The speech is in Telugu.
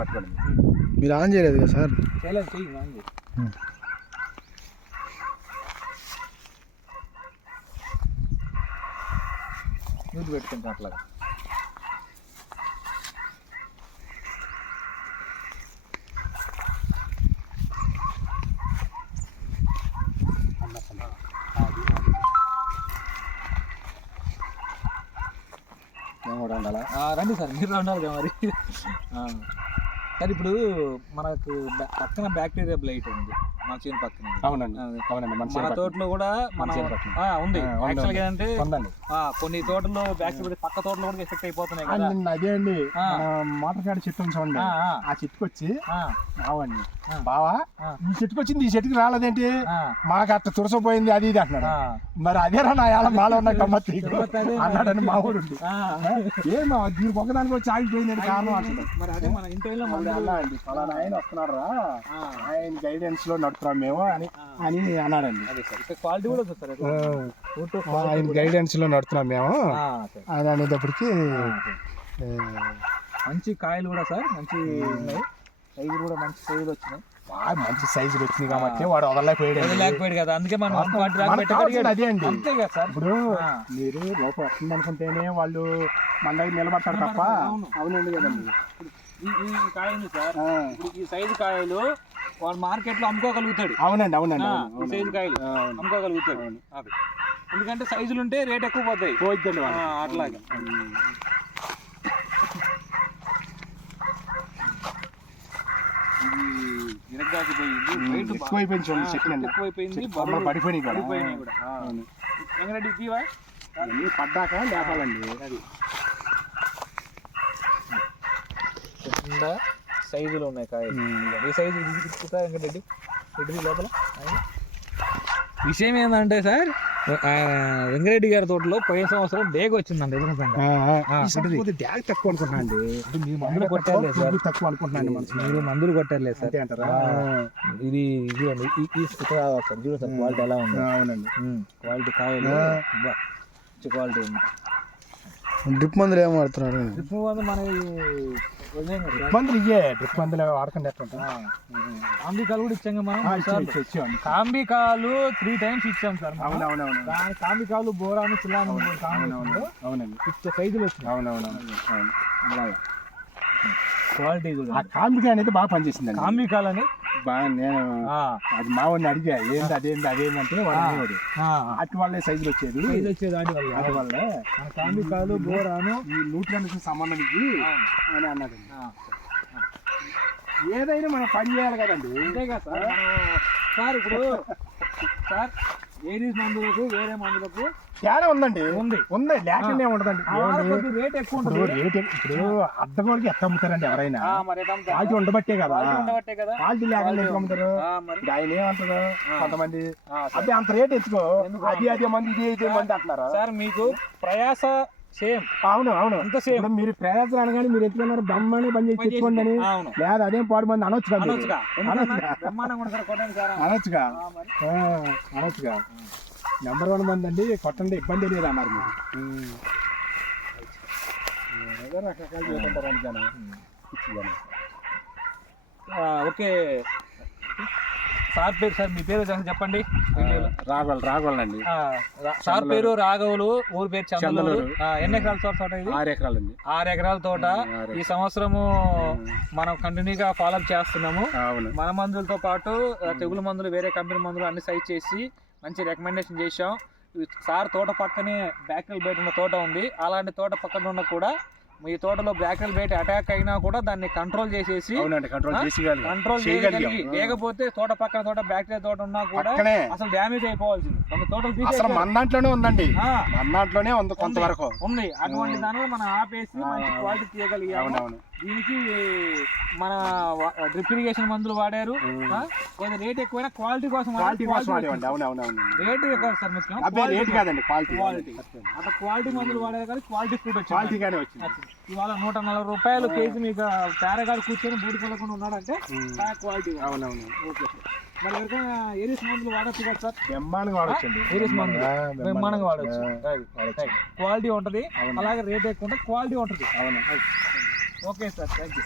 పట్టుకోండి. మీరు ఆన్ చేయలేదు కదా సార్? చేయలేదు, చెయ్యి ఆన్ చేయి. నూతి పెట్టుకుంటాం అట్లాగా. రండి సార్, మీరు ఉండాలి కదా మరి. సార్ ఇప్పుడు మనకు పక్కన బ్యాక్టీరియా బ్లైట్ ఉంది మన చేను పక్కన. అవునండి, అవునండి. మన తోటలో కూడా ఉంది. యాక్చువల్గా ఏంటంటే కొన్ని తోటల్లో బ్యాక్టీరియా పక్క తోటలో కూడా ఎఫెక్ట్ అయిపోతున్నాయి కదా. అదే అండి, మోటార్ కాడ చెట్టు చూడండి, ఆ చెట్టుకు వచ్చి బావండి బావా ఈ చెట్టుకు వచ్చింది, ఈ చెట్టుకి రాలేదేంటి, మాకు అట్ట తురసపోయింది అది ఇది అంటున్నాడు. మరి అదేరా నా ఎలా మాలో ఉన్న గమ్మత్తు అన్నాడని మా ఊరు ఏమో దీనికి ఒకదానికి వచ్చి ఆగిపోయింది కారణం అంటున్నాడు. మరి అదే మన ఇంట్లో అండి ఫలానా ఆయన వస్తున్నారా, ఆయన గైడెన్స్ లో నడుపుతున్నాం మేము అని అన్నాడండి. క్వాలిటీ కూడా ఆయన గైడెన్స్ లో నడుపుతున్నాం మేము అని అనేటప్పటికి మంచి కాయలు కూడా సార్ మంచి సైజులు కూడా మంచి సైజులు వచ్చినాయి. మంచి సైజులు వచ్చినాయి కాబట్టి వాడు వదలలేకపోయాడు కదా, అందుకే మనం అదే అండి. ఇప్పుడు మీరు లోపల వస్తుంది అనుకుంటేనే వాళ్ళు మన దగ్గర నిలబడతారు తప్ప. అవునండి కదండి. ఈ కాయలు సార్, ఈ సైజు కాయలు వాడు మార్కెట్ లో అమ్ముకోగలుగుతాడు. అవునండి, అవునండి. ఈ సైజు కాయలు అమ్ముకోగలుగుతాడు. ఎందుకంటే సైజులు ఉంటే రేట్ ఎక్కువ పోతాయి. అట్లాగే పడిపోయినాయి కూడా. పడ్డాక లేపాలండి. అది సైజులు ఉన్నాయి కాయలు. ఈ సైజు వెంకటరెడ్డి లోపల విషయం ఏంటంటే సార్, వెంకరెడ్డి గారి తోటలో పోయిన సంవత్సరం డేగ వచ్చిందండి. డ్యాగ్ తక్కువ అనుకుంటున్నా అండి. మీరు మందులు కొట్టారులేదు సార్, తక్కువ అనుకుంటున్నాను. మీరు మందులు కొట్టారులేదు సార్ అంటారా. ఇది అండి సార్, చూడండి సార్ క్వాలిటీ ఎలా ఉంది. అవునండి, క్వాలిటీ కాయలు మంచి క్వాలిటీ ఉంది. డ్రిప్ మందులు ఏం వాడుతున్నారు? డ్రిప్ మందు మన డ్రిప్ మందులు వాడకండి. కాంబికాలు కూడా ఇచ్చాం మనం. కాంబికాలు 3 times ఇచ్చాం సార్. దాని కాంబికాలు బోరాను చిల్లాను అవునండి సైజులు వచ్చినాయి. అవునవును. క్వాలిటీ ఆ కాంబికా అనేది బాగా పనిచేసింది. కాంబికాలు అని బాగా నేను అది మా వాడిని అడిగా అదేంటంటే వాడు అటు వాళ్ళే సైజులు వచ్చేది వాటి వల్లే కాంబికాలు బోరాను ఈ న్యూట్రియన్స్ సంబంధం ఇది అని అన్నాడు. ఏదైనా మనం పని చేయాలి కదండి. అంతే కదా సార్. సార్ ఇప్పుడు సార్ ఏరీస్ మందులకు వేరే మందులకు తేడా ఉందండి. ఉంది లేకుండా ఉండదండి. రేట్ ఎక్కువ ఉంటుంది. ఇప్పుడు అద్దగోడికి ఎట్లా అమ్ముతారండి ఎవరైనా? క్వాలిటీ ఉండబట్టే కదా. క్వాలిటీ లేకుండా అమ్ముతారు. ఆయన ఏమంటారు కొంతమంది, అదే అంత రేట్ ఎత్తుకో, అదే మంది ఇదే మంది అంటున్నారు సార్. మీకు ప్రయాస సేమ్. అవును అంత సేమ్. మీరు ప్రయాసం అనగానే మీరు ఎత్తుకున్నారు బ్రహ్మాండ పని చేసి తెచ్చుకోండి అని, లేదా అదేం పాడు మంది అనొచ్చుగా. నెంబర్ 1 మంది అండి, కొట్టండి ఇబ్బంది లేదు అన్నారు మీరు. రకరకాలు చేసుకుంటారు జనం. ఓకే సార్ పేరు, సార్ మీ పేరు చెప్పండి. రాఘవల్ అండి. సార్ పేరు రాఘవులు, ఊరు పేరు చంద్రలూరు. ఎన్ని ఎకరాల తోట ఇది? 6 ఎకరాలండి. 6 ఎకరాల తోట. ఈ సంవత్సరము మనం కంటిన్యూగా ఫాలోఅప్ చేస్తున్నాము. మన మందులతో పాటు తెగులు మందులు, వేరే కంపెనీ మందులు అన్ని సైజ్ చేసి మంచి రికమెండేషన్ చేసాం. సార్ తోట పక్కనే బ్యాక్టీరియల్ బైట్ ఉన్న తోట ఉంది. అలాంటి తోట పక్కన ఉన్న కూడా మీ తోటలో బ్యాక్టీరియల్ బైట్ అటాక్ అయినా కూడా దాన్ని కంట్రోల్ చేసేసి కంట్రోల్ చేయగలిగి, లేకపోతే తోట పక్కన తోట బ్యాక్టీరియా తోట ఉన్నా కూడా అసలు డ్యామేజ్ అయిపోవాల్సింది. కొన్ని తోటలు తీసి మన దాంట్లోనే ఉందండి, మన దాంట్లోనే ఉంది కొంతవరకు ఉంది. అటువంటి దానిలో మనం ఆపేసి మంచి క్వాలిటీ తీయగలిగాము. దీనికి మన డ్రిప్ ఇరిగేషన్ మందులు వాడారు. కొంచెం రేట్ ఎక్కువైనా క్వాలిటీ కోసం రేట్ ఎక్కువ సార్ ముఖ్యం. అట్లా క్వాలిటీ మందులు వాడారు కానీ క్వాలిటీ ఫ్రూట్ వచ్చింది. ఇవాళ 140 రూపాయలు కేజీ. మీకు పేరగాడు కూర్చొని బూడి కొలకుండా ఉన్నాడంటే క్వాలిటీ. Okay sir. మరి ఎవరికైనా ఏరియస్ మందులు వాడచ్చు కదా సార్? బ్రహ్మాండంగా వాడచ్చు. ఏరియస్ మందులు బ్రహ్మాండంగా వాడచ్చు. క్వాలిటీ ఉంటుంది, అలాగే రేట్ ఎక్కువ ఉంటుంది, క్వాలిటీ ఉంటుంది. Okay sir, thank you.